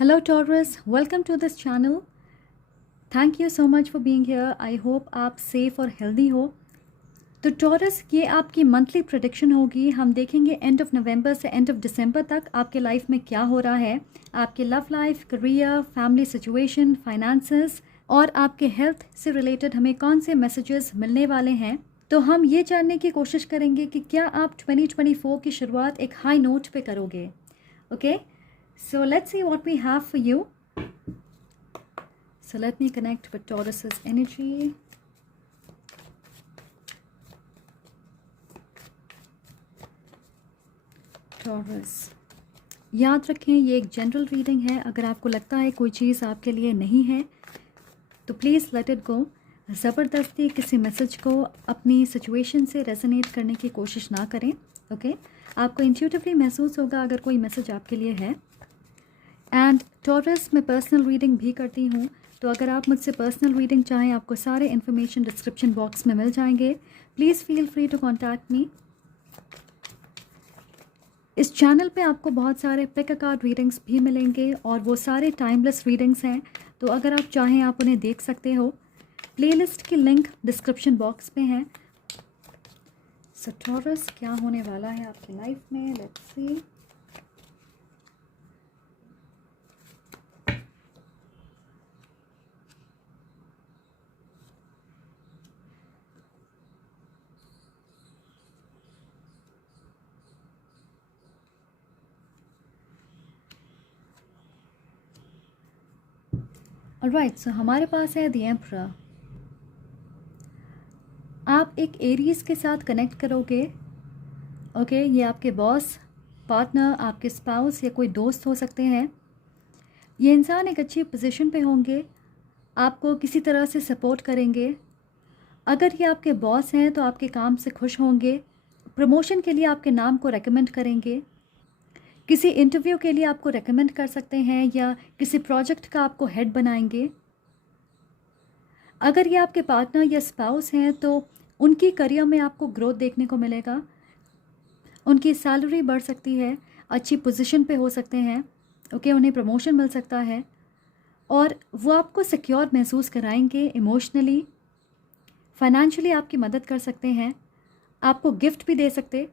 Hello Taurus, welcome to this channel. Thank you so much for being here. I hope आप safe और healthy हो। तो taurus, ये आपकी मंथली प्रेडिक्शन होगी। हम देखेंगे एंड ऑफ नवंबर से एंड ऑफ दिसंबर तक आपके लाइफ में क्या हो रहा है, आपके love life, career, family situation, finances और आपके हेल्थ से रिलेटेड हमें कौन से मैसेजेस मिलने वाले हैं। तो हम ये जानने की कोशिश करेंगे कि क्या आप 2024 की शुरुआत एक हाई नोट पे करोगे। Okay, so let's see what we have for you. So let me connect with Taurus's energy. Taurus, याद रखें ये एक जनरल रीडिंग है। अगर आपको लगता है कोई चीज़ आपके लिए नहीं है तो प्लीज़ लेट इट गो। ज़बरदस्ती किसी मैसेज को अपनी सिचुएशन से रेजोनेट करने की कोशिश ना करें। ओके, आपको इंट्यूटिवली महसूस होगा अगर कोई मैसेज आपके लिए है। एंड टॉरस, मैं पर्सनल रीडिंग भी करती हूँ, तो अगर आप मुझसे पर्सनल रीडिंग चाहें आपको सारे इन्फॉर्मेशन डिस्क्रिप्शन बॉक्स में मिल जाएंगे। Please feel free to contact me. इस चैनल पे आपको बहुत सारे पिक अ कार्ड रीडिंग्स भी मिलेंगे और वो सारे टाइमलेस रीडिंग्स हैं, तो अगर आप चाहें आप उन्हें देख सकते हो। प्लेलिस्ट की लिंक डिस्क्रिप्शन बॉक्स पे है। सो टॉरस, क्या होने वाला है आपकी लाइफ में, लेट्स सी। ऑलराइट, सो हमारे पास है द एम्परर। आप एक एरीज के साथ कनेक्ट करोगे। ओके, ये आपके बॉस, पार्टनर, आपके स्पाउस या कोई दोस्त हो सकते हैं। ये इंसान एक अच्छी पोजीशन पे होंगे, आपको किसी तरह से सपोर्ट करेंगे। अगर ये आपके बॉस हैं तो आपके काम से खुश होंगे, प्रमोशन के लिए आपके नाम को रेकमेंड करेंगे, किसी इंटरव्यू के लिए आपको रेकमेंड कर सकते हैं या किसी प्रोजेक्ट का आपको हेड बनाएंगे। अगर ये आपके पार्टनर या स्पाउस हैं तो उनकी करियर में आपको ग्रोथ देखने को मिलेगा, उनकी सैलरी बढ़ सकती है, अच्छी पोजीशन पे हो सकते हैं। ओके, उन्हें प्रमोशन मिल सकता है और वो आपको सिक्योर महसूस कराएंगे। इमोशनली, फाइनेंशियली आपकी मदद कर सकते हैं, आपको गिफ्ट भी दे सकते।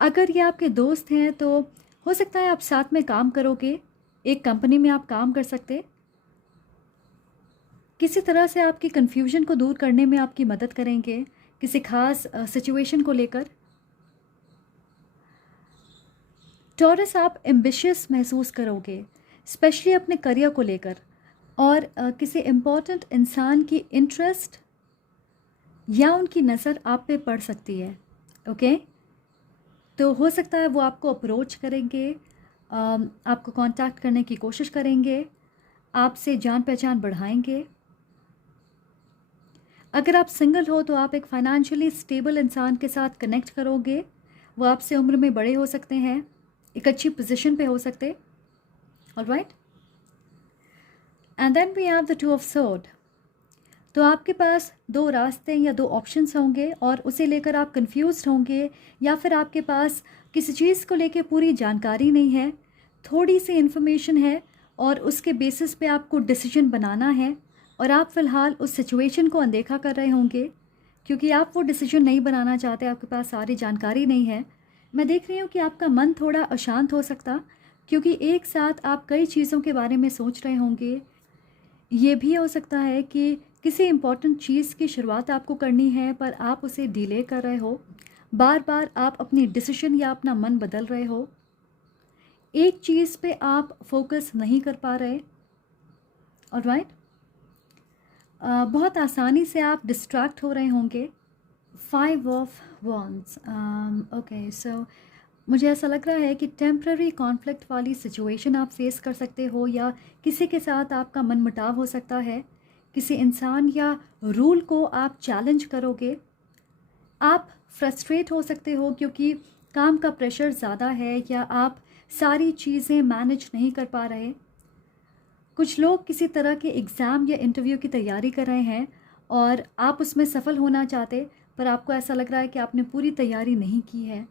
अगर ये आपके दोस्त हैं तो हो सकता है आप साथ में काम करोगे, एक कंपनी में आप काम कर सकते। किसी तरह से आपकी कन्फ्यूजन को दूर करने में आपकी मदद करेंगे किसी खास सिचुएशन को लेकर। टॉरस, आप एम्बिशियस महसूस करोगे, स्पेशली अपने करियर को लेकर, और किसी इम्पॉर्टेंट इंसान की इंटरेस्ट या उनकी नज़र आप पे पड़ सकती है। ओके, तो हो सकता है वो आपको अप्रोच करेंगे, आपको कांटेक्ट करने की कोशिश करेंगे, आपसे जान पहचान बढ़ाएंगे। अगर आप सिंगल हो तो आप एक फाइनेंशियली स्टेबल इंसान के साथ कनेक्ट करोगे। वो आपसे उम्र में बड़े हो सकते हैं, एक अच्छी पोजीशन पे हो सकते। Alright, and then we have the two of sword. तो आपके पास दो रास्ते या दो ऑप्शंस होंगे और उसे लेकर आप कंफ्यूज्ड होंगे, या फिर आपके पास किसी चीज़ को लेकर पूरी जानकारी नहीं है, थोड़ी सी इन्फॉर्मेशन है और उसके बेसिस पे आपको डिसीजन बनाना है और आप फ़िलहाल उस सिचुएशन को अनदेखा कर रहे होंगे क्योंकि आप वो डिसीजन नहीं बनाना चाहते, आपके पास सारी जानकारी नहीं है। मैं देख रही हूँ कि आपका मन थोड़ा अशांत हो सकता, क्योंकि एक साथ आप कई चीज़ों के बारे में सोच रहे होंगे। ये भी हो सकता है कि किसी इम्पॉर्टेंट चीज़ की शुरुआत आपको करनी है पर आप उसे डिले कर रहे हो, बार बार आप अपनी डिसीजन या अपना मन बदल रहे हो, एक चीज़ पे आप फोकस नहीं कर पा रहे। ऑलराइट, बहुत आसानी से आप डिस्ट्रैक्ट हो रहे होंगे। 5 ऑफ वॉन्ड्स। ओके, सो मुझे ऐसा लग रहा है कि टेम्प्ररी कॉन्फ्लिक्ट वाली सिचुएशन आप फेस कर सकते हो, या किसी के साथ आपका मनमुटाव हो सकता है, किसी इंसान या रूल को आप चैलेंज करोगे। आप फ्रस्ट्रेट हो सकते हो क्योंकि काम का प्रेशर ज़्यादा है या आप सारी चीज़ें मैनेज नहीं कर पा रहे। कुछ लोग किसी तरह के एग्ज़ाम या इंटरव्यू की तैयारी कर रहे हैं और आप उसमें सफल होना चाहते, पर आपको ऐसा लग रहा है कि आपने पूरी तैयारी नहीं की है।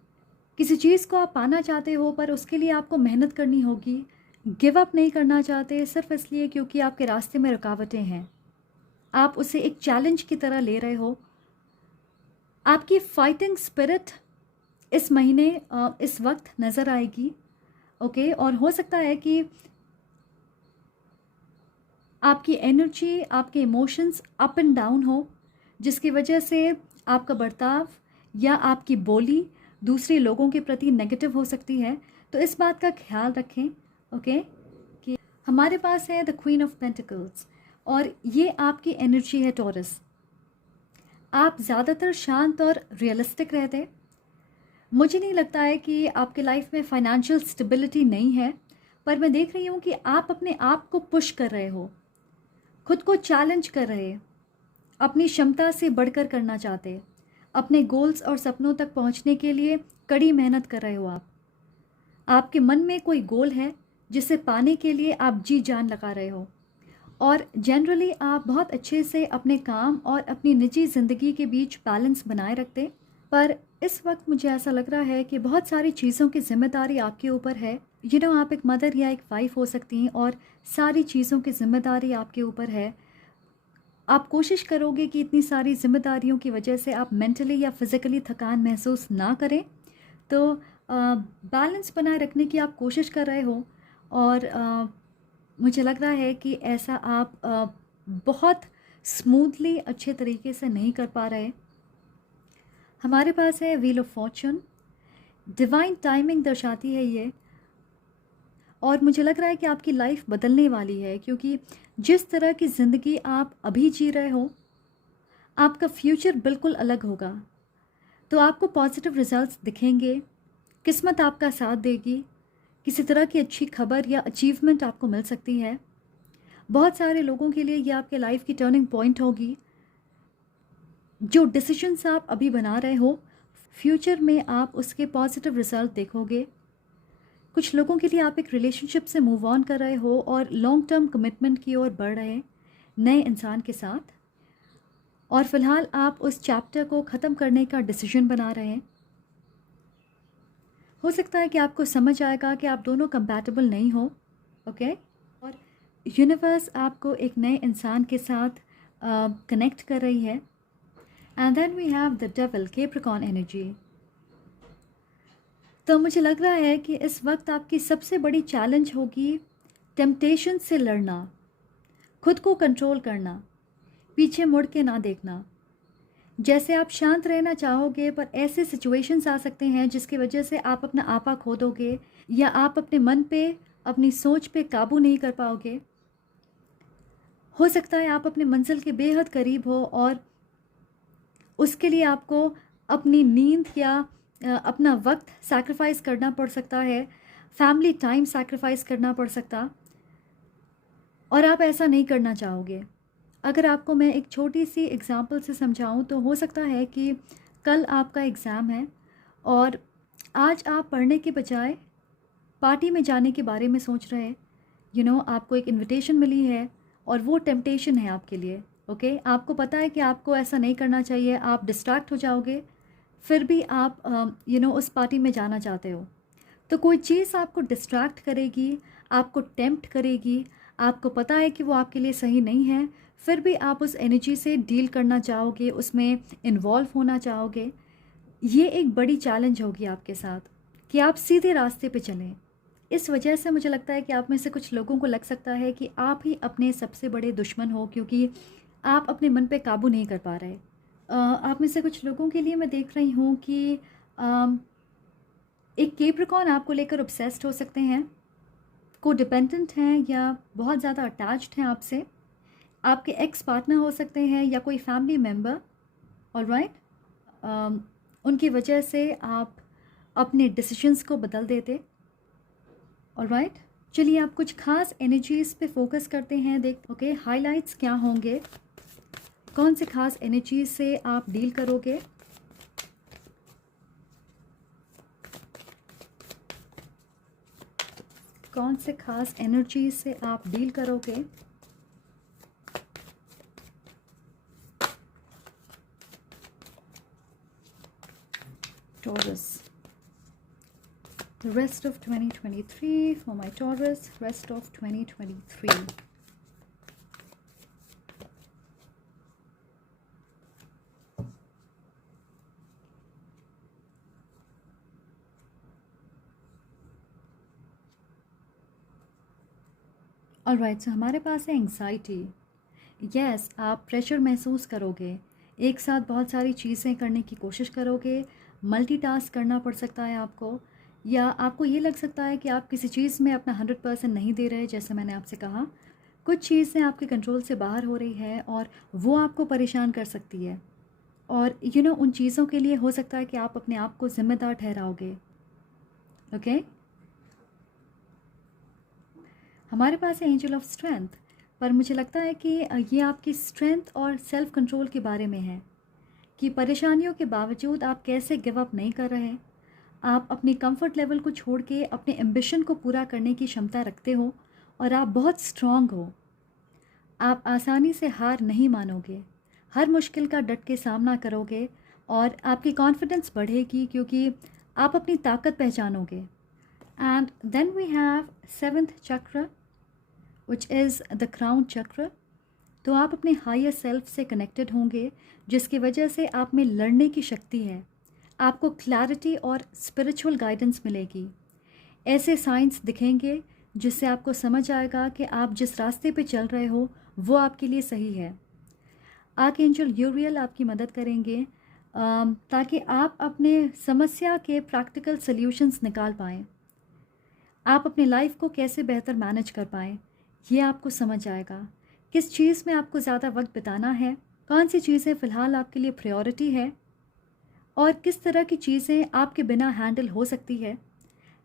किसी चीज़ को आप पाना चाहते हो पर उसके लिए आपको मेहनत करनी होगी। गिव अप नहीं करना चाहते सिर्फ इसलिए क्योंकि आपके रास्ते में रुकावटें हैं। आप उसे एक चैलेंज की तरह ले रहे हो। आपकी फाइटिंग स्पिरिट इस महीने इस वक्त नज़र आएगी। ओके, और हो सकता है कि आपकी एनर्जी, आपके इमोशंस अप एंड डाउन हो, जिसकी वजह से आपका बर्ताव या आपकी बोली दूसरे लोगों के प्रति नेगेटिव हो सकती है। तो इस बात का ख्याल रखें। ओके, कि हमारे पास है द क्वीन ऑफ पेंटिकल्स और ये आपकी एनर्जी है टॉरस। आप ज़्यादातर शांत और रियलिस्टिक रहते हैं। मुझे नहीं लगता है कि आपके लाइफ में फाइनेंशियल स्टेबिलिटी नहीं है, पर मैं देख रही हूँ कि आप अपने आप को पुश कर रहे हो, खुद को चैलेंज कर रहे हैं, अपनी क्षमता से बढ़कर करना चाहते हैं, अपने गोल्स और सपनों तक पहुँचने के लिए कड़ी मेहनत कर रहे हो। आपके मन में कोई गोल है जिसे पाने के लिए आप जी जान लगा रहे हो, और जनरली आप बहुत अच्छे से अपने काम और अपनी निजी ज़िंदगी के बीच बैलेंस बनाए रखते। पर इस वक्त मुझे ऐसा लग रहा है कि बहुत सारी चीज़ों की जिम्मेदारी आपके ऊपर है। आप एक मदर या एक वाइफ हो सकती हैं और सारी चीज़ों की जिम्मेदारी आपके ऊपर है। आप कोशिश करोगे कि इतनी सारी जिम्मेदारियों की वजह से आप मेंटली या फिज़िकली थकान महसूस ना करें। तो बैलेंस बनाए रखने की आप कोशिश कर रहे हो, और मुझे लग रहा है कि ऐसा आप बहुत स्मूथली अच्छे तरीके से नहीं कर पा रहे। हमारे पास है wheel of Fortune. Divine timing दर्शाती है ये, और मुझे लग रहा है कि आपकी लाइफ बदलने वाली है, क्योंकि जिस तरह की ज़िंदगी आप अभी जी रहे हो, आपका फ्यूचर बिल्कुल अलग होगा। तो आपको पॉजिटिव रिजल्ट्स दिखेंगे, किस्मत आपका साथ देगी, किसी तरह की अच्छी खबर या अचीवमेंट आपको मिल सकती है। बहुत सारे लोगों के लिए ये आपके लाइफ की टर्निंग पॉइंट होगी। जो डिसीजंस आप अभी बना रहे हो, फ्यूचर में आप उसके पॉजिटिव रिजल्ट देखोगे। कुछ लोगों के लिए आप एक रिलेशनशिप से मूव ऑन कर रहे हो और लॉन्ग टर्म कमिटमेंट की ओर बढ़ रहे हैं नए इंसान के साथ, और फिलहाल आप उस चैप्टर को ख़त्म करने का डिसीजन बना रहे हैं। हो सकता है कि आपको समझ आएगा कि आप दोनों कंपैटिबल नहीं हो। ओके, और यूनिवर्स आपको एक नए इंसान के साथ कनेक्ट कर रही है। And then we have the devil, Capricorn energy. तो मुझे लग रहा है कि इस वक्त आपकी सबसे बड़ी चैलेंज होगी टेम्पटेशन से लड़ना, खुद को कंट्रोल करना, पीछे मुड़ के ना देखना। जैसे आप शांत रहना चाहोगे, पर ऐसे सिचुएशंस आ सकते हैं जिसकी वजह से आप अपना आपा खो दोगे, या आप अपने मन पे, अपनी सोच पे काबू नहीं कर पाओगे। हो सकता है आप अपने मंजिल के बेहद करीब हो, और उसके लिए आपको अपनी नींद या अपना वक्त सैक्रिफाइस करना पड़ सकता है, फैमिली टाइम सैक्रिफाइस करना पड़ सकता, और आप ऐसा नहीं करना चाहोगे। अगर आपको मैं एक छोटी सी एग्ज़ाम्पल से समझाऊं, तो हो सकता है कि कल आपका एग्ज़ाम है और आज आप पढ़ने के बजाय पार्टी में जाने के बारे में सोच रहे हैं। आपको एक इनविटेशन मिली है और वो टेम्पटेशन है आपके लिए। ओके, आपको पता है कि आपको ऐसा नहीं करना चाहिए, आप डिस्ट्रैक्ट हो जाओगे, फिर भी आप उस पार्टी में जाना चाहते हो। तो कोई चीज़ आपको डिस्ट्रैक्ट करेगी, आपको टेम्प्ट करेगी, आपको पता है कि वो आपके लिए सही नहीं है, फिर भी आप उस एनर्जी से डील करना चाहोगे, उसमें इन्वॉल्व होना चाहोगे। ये एक बड़ी चैलेंज होगी आपके साथ कि आप सीधे रास्ते पे चलें। इस वजह से मुझे लगता है कि आप में से कुछ लोगों को लग सकता है कि आप ही अपने सबसे बड़े दुश्मन हो, क्योंकि आप अपने मन पे काबू नहीं कर पा रहे। आप में से कुछ लोगों के लिए मैं देख रही हूँ कि एक कैप्रिकॉर्न आपको लेकर ऑब्सेस्ड हो सकते हैं, को डिपेंडेंट हैं या बहुत ज़्यादा अटैच्ड हैं आपसे। आपके एक्स पार्टनर हो सकते हैं या कोई फैमिली मेम्बर। ऑलराइट, उनकी वजह से आप अपने डिसीजंस को बदल देते। ऑलराइट, चलिए आप कुछ खास एनर्जीज़ पे फोकस करते हैं। ओके, हाइलाइट्स क्या होंगे, कौन से खास एनर्जीज से आप डील करोगे। कौन से खास एनर्जीज से आप डील करोगे। Taurus, The rest of 2023 for my Taurus, rest of 2023. Alright, सो हमारे पास है एंग्जाइटी। यस, आप प्रेशर महसूस करोगे, एक साथ बहुत सारी चीज़ें करने की कोशिश करोगे, मल्टीटास्क करना पड़ सकता है आपको, या आपको ये लग सकता है कि आप किसी चीज़ में अपना 100% नहीं दे रहे। जैसे मैंने आपसे कहा, कुछ चीज़ें आपके कंट्रोल से बाहर हो रही है और वो आपको परेशान कर सकती है, और उन चीज़ों के लिए हो सकता है कि आप अपने आप को ज़िम्मेदार ठहराओगे। ओके, हमारे पास है एंजल ऑफ स्ट्रेंथ, पर मुझे लगता है कि ये आपकी स्ट्रेंथ और सेल्फ कंट्रोल के बारे में है, कि परेशानियों के बावजूद आप कैसे गिव अप नहीं कर रहे। आप अपनी कंफर्ट लेवल को छोड़ के अपने एम्बिशन को पूरा करने की क्षमता रखते हो, और आप बहुत स्ट्रॉन्ग हो। आप आसानी से हार नहीं मानोगे, हर मुश्किल का डट के सामना करोगे, और आपकी कॉन्फिडेंस बढ़ेगी क्योंकि आप अपनी ताकत पहचानोगे। And then we have 7th chakra, which is the crown चक्र। तो आप अपने हायर सेल्फ से कनेक्टेड होंगे, जिसकी वजह से आप में लड़ने की शक्ति है। आपको क्लैरिटी और स्पिरिचुअल गाइडेंस मिलेगी। ऐसे साइंस दिखेंगे जिससे आपको समझ आएगा कि आप जिस रास्ते पे चल रहे हो वो आपके लिए सही है। आर्कएंजल यूरियल आपकी मदद करेंगे ताकि आप अपने समस्या के प्रैक्टिकल सॉल्यूशंस निकाल पाएँ। आप अपनी लाइफ को कैसे बेहतर मैनेज कर पाएँ, ये आपको समझ आएगा। किस चीज़ में आपको ज़्यादा वक्त बिताना है, कौन सी चीज़ें फ़िलहाल आपके लिए प्रायोरिटी है, और किस तरह की चीज़ें आपके बिना हैंडल हो सकती है।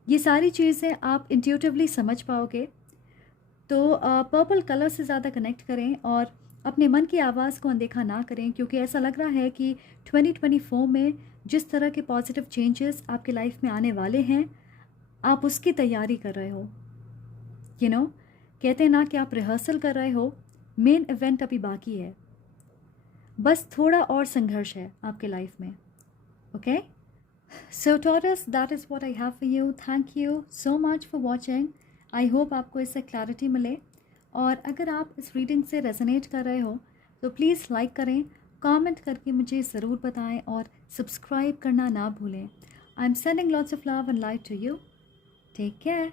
ये सारी चीज़ें आप इंट्यूटिवली समझ पाओगे। तो पर्पल कलर से ज़्यादा कनेक्ट करें और अपने मन की आवाज़ को अनदेखा ना करें, क्योंकि ऐसा लग रहा है कि 2024 में जिस तरह के पॉजिटिव चेंजेस आपके लाइफ में आने वाले हैं, आप उसकी तैयारी कर रहे हो। कहते हैं ना कि आप रिहर्सल कर रहे हो, मेन इवेंट अभी बाकी है, बस थोड़ा और संघर्ष है आपके लाइफ में। Okay, so taurus, that is what I have for you. Thank you so much for watching. I hope आपको इससे क्लैरिटी मिले, और अगर आप इस रीडिंग से रेजोनेट कर रहे हो तो प्लीज़ लाइक करें, कमेंट करके मुझे ज़रूर बताएं, और सब्सक्राइब करना ना भूलें। I am sending lots of love and light to you. Take care.